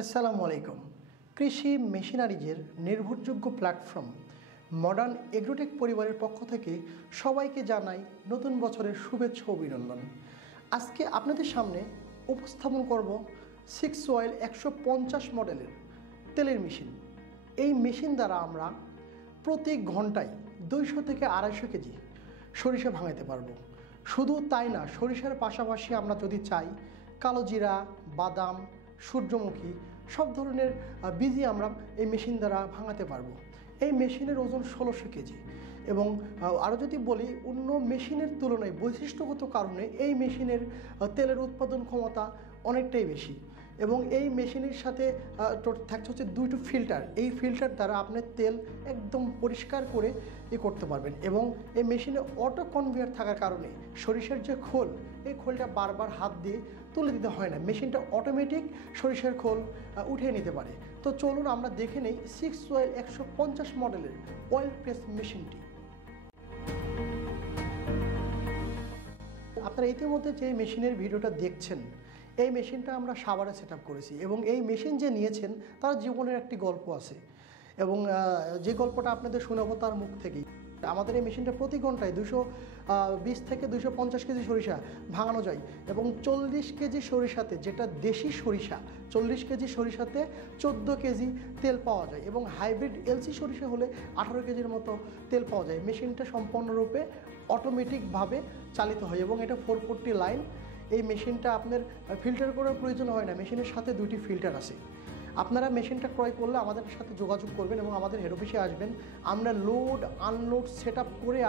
আসসালামু আলাইকুম। কৃষি মেশিনারিজের নির্ভরযোগ্য প্ল্যাটফর্ম মডার্ন এগ্রোটেক পরিবারের পক্ষ থেকে সবাইকে জানাই নতুন বছরের শুভেচ্ছা অভিনন্দন। আজকে আপনাদের সামনে উপস্থাপন করব 6 অয়েল 150 মডেলের তেলের মেশিন। এই মেশিন দ্বারা আমরা প্রতি ঘন্টায় 200 থেকে 250 কেজি সরিষা ভাঙাতে পারবো। শুধু তাই না, সরিষার পাশাপাশি আমরা যদি চাই কালো জিরা, বাদাম, সূর্যমুখী সব ধরনের বীজই আমরা এই মেশিন দ্বারা ভাঙাতে পারবো। এই মেশিনের ওজন 1600 কেজি এবং আরও যদি বলি অন্য মেশিনের তুলনায় বৈশিষ্ট্যগত কারণে এই মেশিনের তেলের উৎপাদন ক্ষমতা অনেকটাই বেশি এবং এই মেশিনের সাথে থাকছে হচ্ছে 2টি ফিল্টার। এই ফিল্টার দ্বারা আপনি তেল একদম পরিষ্কার করে করতে পারবেন এবং এই মেশিনে অটো কনভেয়ার থাকার কারণে সরিষার যে খোল, এই খোলটা বারবার হাত দিয়ে তুলে দিতে হয় না। মেশিনটা অটোমেটিক সরিষার খোল উঠিয়ে নিতে পারে। তো চলুন আমরা দেখে নেই 6 অয়েল 150 মডেলের অয়েল প্রেস মেশিনটি। আপনারা ইতিমধ্যে যে মেশিনের ভিডিওটা দেখছেন, এই মেশিনটা আমরা সাভারে সেট আপ করেছি এবং এই মেশিন যে নিয়েছেন তার জীবনের একটি গল্প আছে এবং যে গল্পটা আপনাদের শোনাবো তার মুখ থেকেই। আমাদের এই মেশিনটা প্রতি ঘন্টায় 220 থেকে 250 কেজি সরিষা ভাঙানো যায় এবং 40 কেজি সরিষাতে, যেটা দেশি সরিষা, 40 কেজি সরিষাতে 14 কেজি তেল পাওয়া যায় এবং হাইব্রিড এলসি সরিষা হলে 18 কেজির মতো তেল পাওয়া যায়। মেশিনটা সম্পূর্ণরূপে অটোমেটিকভাবে চালিত হয় এবং এটা 440 লাইন। এই মেশিনটা আপনার ফিল্টার করার প্রয়োজন হয় না, মেশিনের সাথে 2টি ফিল্টার আছে। আপনারা মেশিনটা ক্রয় করলে আমাদের সাথে যোগাযোগ করবেন এবং আমাদের হেড অফিসে আসবেন। আমরা লোড আনলোড সেট আপ করে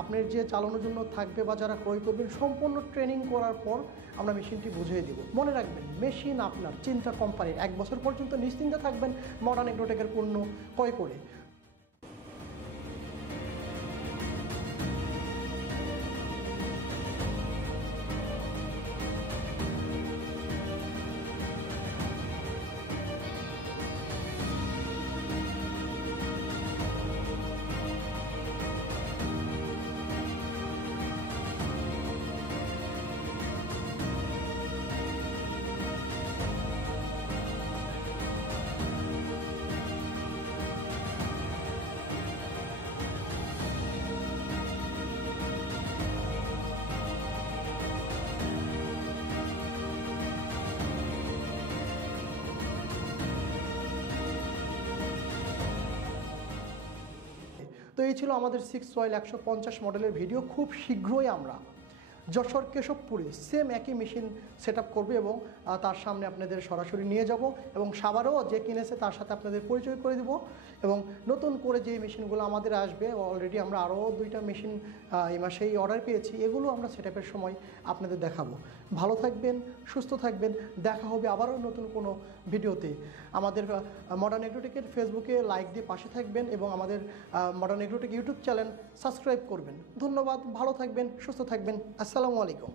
আপনার যে চালানোর জন্য থাকবে বা যারা ক্রয় করবেন সম্পূর্ণ ট্রেনিং করার পর আমরা মেশিনটি বুঝিয়ে দেব। মনে রাখবেন, মেশিন আপনার, চিন্তা কোম্পানির। 1 বছর পর্যন্ত নিশ্চিন্তে থাকবেন মডার্ন এগ্রোটেকের পণ্য ক্রয় করে। তো এই ছিল আমাদের 6 অয়েল 150 মডেলের ভিডিও। খুব শীঘ্রই আমরা যশোর কেশবপুরে সেম একই মেশিন সেট আপ করবে এবং তার সামনে আপনাদের সরাসরি নিয়ে যাব এবং সাভারেও যে কিনেছে তার সাথে আপনাদের পরিচয় করে দেব এবং নতুন করে যে মেশিনগুলো আমাদের আসবে, অলরেডি আমরা আরও 2টা মেশিন এই মাসেই অর্ডার পেয়েছি, এগুলো আমরা সেট আপের সময় আপনাদের দেখাবো। ভালো থাকবেন, সুস্থ থাকবেন, দেখা হবে আবারও নতুন কোনো ভিডিওতে। আমাদের মডার্ন এগ্রোটেকের ফেসবুকে লাইক দিয়ে পাশে থাকবেন এবং আমাদের modern Agrotech YouTube channel subscribe করবেন। ধন্যবাদ, ভালো থাকবেন, সুস্থ থাকবেন। আসসালামু আলাইকুম।